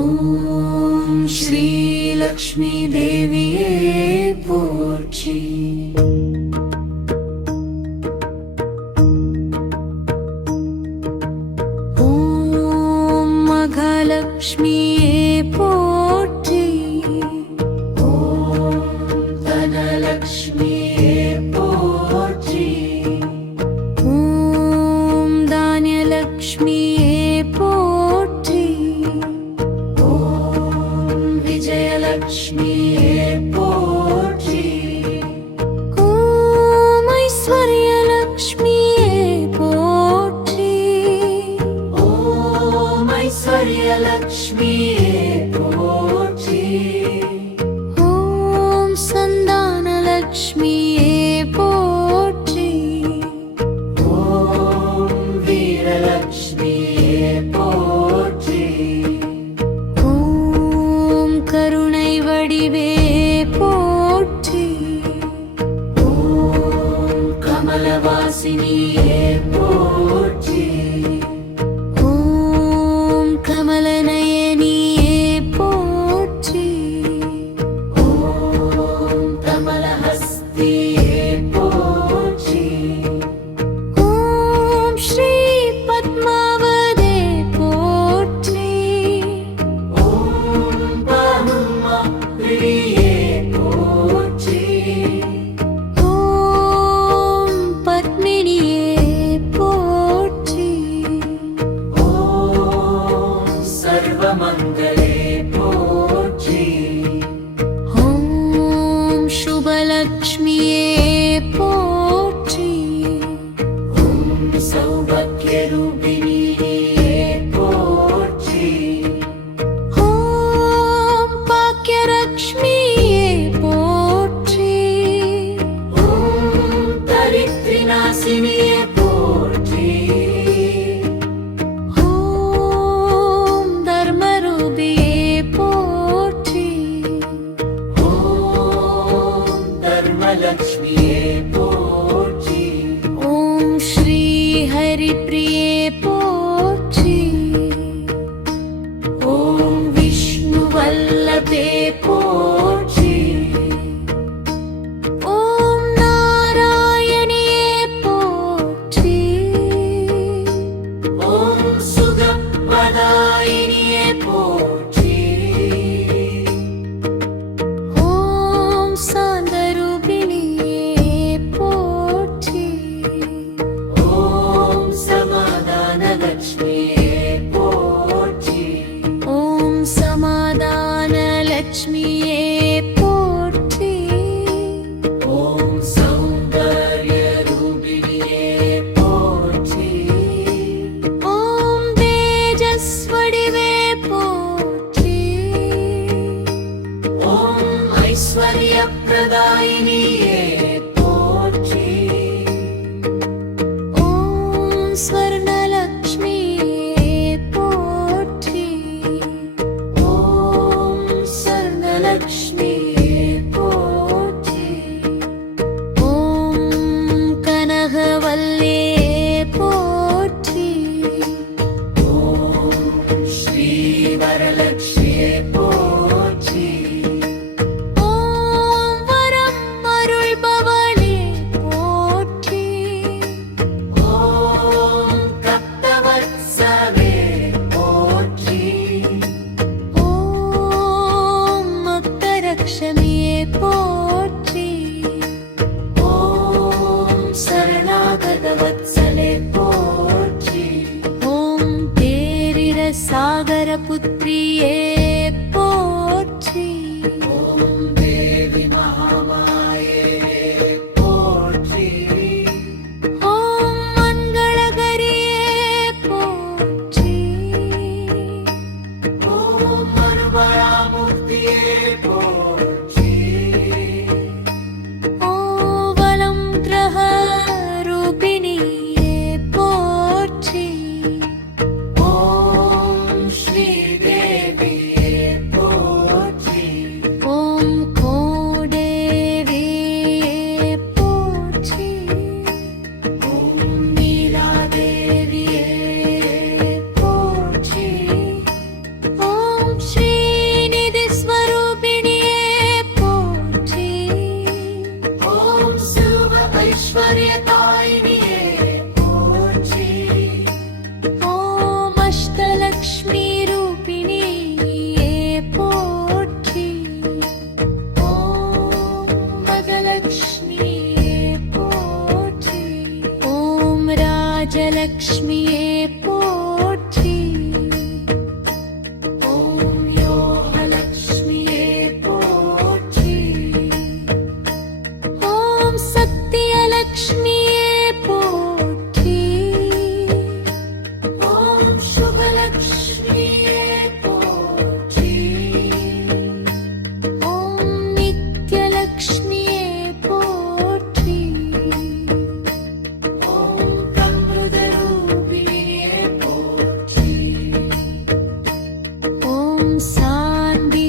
ஓம் ஸ்ரீ லக்ஷ்மி தேவியே போற்றி. ஓம் மகாலட்சுமியே போற்றி. ஓம் தனலக்ஷ்மியே போற்றி. ஓம் தானியலக்ஷ்மியே போற்றி. ஓம் விஜயலக்ஷ்மியே போற்றி. ஓம் ஐஸ்வர்யலக்ஷ்மியே போற்றி. ஓம் ஐஸ்வர்யலக்ஷ்மியே போற்றி. ஓம் சந்தானலக்ஷ்மியே போற்றி. ஓம் வீரலக்ஷ்மியே போற்றி. ஓம் கருணை வடிவே போற்றி. ஓம் கமலவாசினியே போற்றி. ஓம் கமலநயனியே போற்றி. ஓம் கமலஹஸ்தியே போற்றி. ஓம் ஸ்ரீ பத்மாவதே போற்றி. ஓம் பத்மப்ரியே போற்றி. ஓம் பத்மினியே போற்றி. ஓம் சர்வமங்களே போற்றி. ஓம் சுபலக்ஷ்மியே போற்றி. ஓம் சௌபக்யரூபிணியே போற்றி. ஓம் பாக்யலக்ஷ்மியே போற்றி. ஓம் தரித்ரிநாசினியே போற்றி. ஓம் தர்மரூபியே போற்றி. ஓம் தர்மலக்ஷ்மியே போற்றி. ஓம் ஸ்ரீ ஹரிப்ரியே போற்றி. ஓம் விஷ்ணுவல்லபே போற்றி. ஓம் நாராயணியே போற்றி. ஓம் சுகப்பதாயினியே போற்றி. ஓம் சாந்தரூபிணியே போற்றி. ஓம் சமாதானலக்ஷ்மியே போற்றி. ஓம் சமாதானலக்ஷ்மியே போற்றி. ஓம் சௌந்தர்யரூபிணியே போற்றி. ஓம் தேஜஸ்வடிவே போற்றி. ஓம் ஐஸ்வர்யப்பிரதாயினியே போற்றி. ஓம் ஸ்வர்ணலக்ஷ்மியே போற்றி. ஓம் ஸ்வர்ணலக்ஷ்மியே போற்றி. ஓம் கனகவல்லியே போற்றி. ஓம் ஸ்ரீவரலக்ஷ்மியே போற்றி. ஓம் வரம் அருள்பவளே போற்றி. ஓம் கப்தவத்சவே போற்றி. ஓம் மக்தரக்ஷமியே போற்றி. ஓம் சரணாகதவத்சலே போற்றி. ஓம் பேரிரசாகரபுத்ரியே போற்றி. ஓம் தேவி மகாமாயே போற்றி. ஓம் மங்களகரியே போற்றி. ஓம் மனுபராமூர்த்தியே போற்றி. ஓவலம் கிரக ரூபிணியே போற்றி. ஓம் ஸ்ரீதேவியே சாந்தி